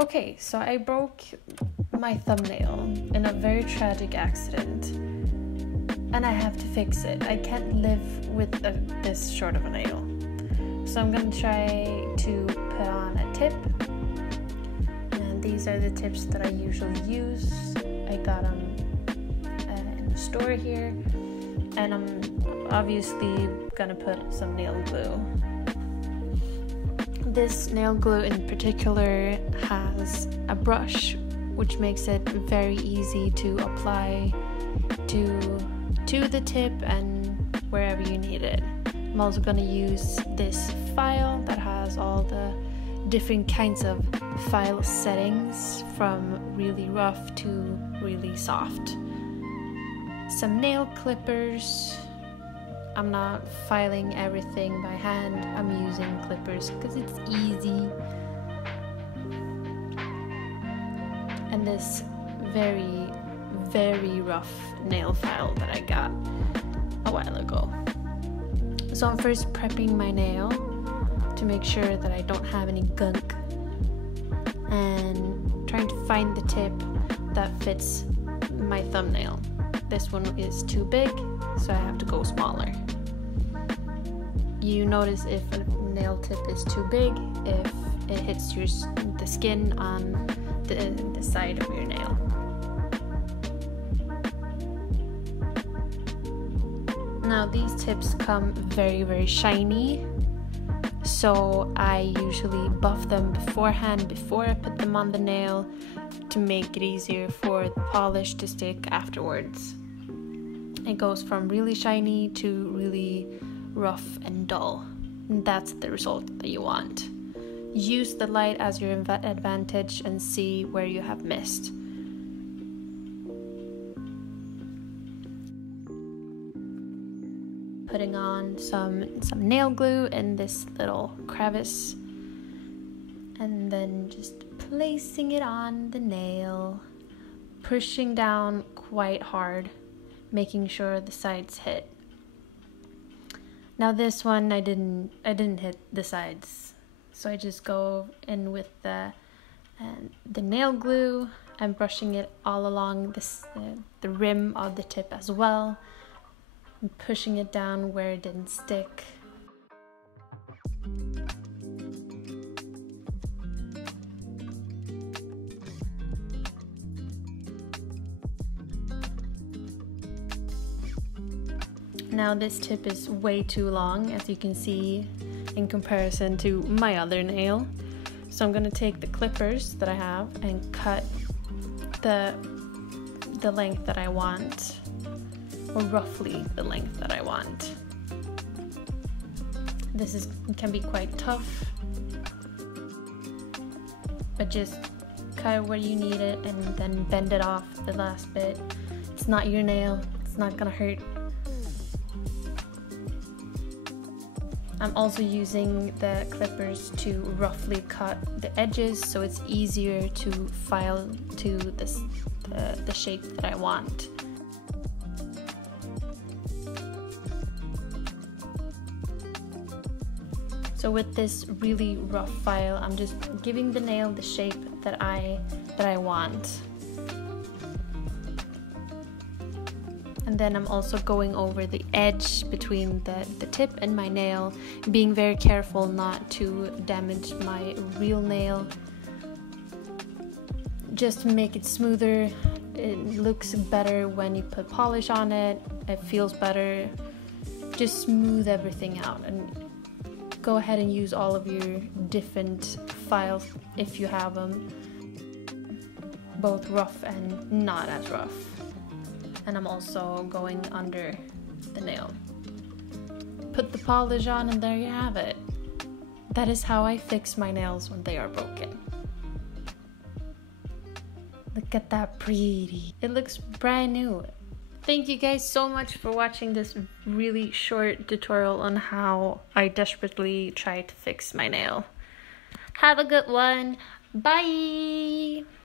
Okay, so I broke my thumbnail in a very tragic accident, and I have to fix it. I can't live with this short of a nail. So I'm gonna try to put on a tip, and these are the tips that I usually use. I got them in the store here, and I'm obviously gonna put some nail glue. This nail glue in particular has a brush, which makes it very easy to apply to the tip and wherever you need it. I'm also going to use this file that has all the different kinds of file settings, from really rough to really soft. Some nail clippers. I'm not filing everything by hand. I'm using clippers because it's easy. And this very, very rough nail file that I got a while ago. So I'm first prepping my nail to make sure that I don't have any gunk, and trying to find the tip that fits my thumbnail. This one is too big, so I have to go smaller. You notice if a nail tip is too big, if it hits the skin on the side of your nail. Now these tips come very, very shiny, so I usually buff them beforehand before I put them on the nail to make it easier for the polish to stick afterwards. It goes from really shiny to really rough and dull. And that's the result that you want. Use the light as your advantage and see where you have missed. Putting on some nail glue in this little crevice, and then just placing it on the nail, pushing down quite hard, making sure the sides hit. Now this one I didn't hit the sides, so I just go in with the nail glue and brushing it all along the rim of the tip as well, and pushing it down where it didn't stick. Now this tip is way too long, as you can see, in comparison to my other nail. So I'm gonna take the clippers that I have and cut the length that I want, or roughly the length that I want. This can be quite tough, but just cut where you need it and then bend it off the last bit. It's not your nail, it's not gonna hurt. I'm also using the clippers to roughly cut the edges so it's easier to file to the shape that I want. So with this really rough file, I'm just giving the nail the shape that I want. And then I'm also going over the edge between the tip and my nail, being very careful not to damage my real nail. Just to make it smoother. It looks better when you put polish on it. It feels better. Just smooth everything out, and go ahead and use all of your different files if you have them, both rough and not as rough. And I'm also going under the nail. Put the polish on, and there you have it. That is how I fix my nails when they are broken. Look at that pretty. It looks brand new. Thank you guys so much for watching this really short tutorial on how I desperately try to fix my nail. Have a good one. Bye!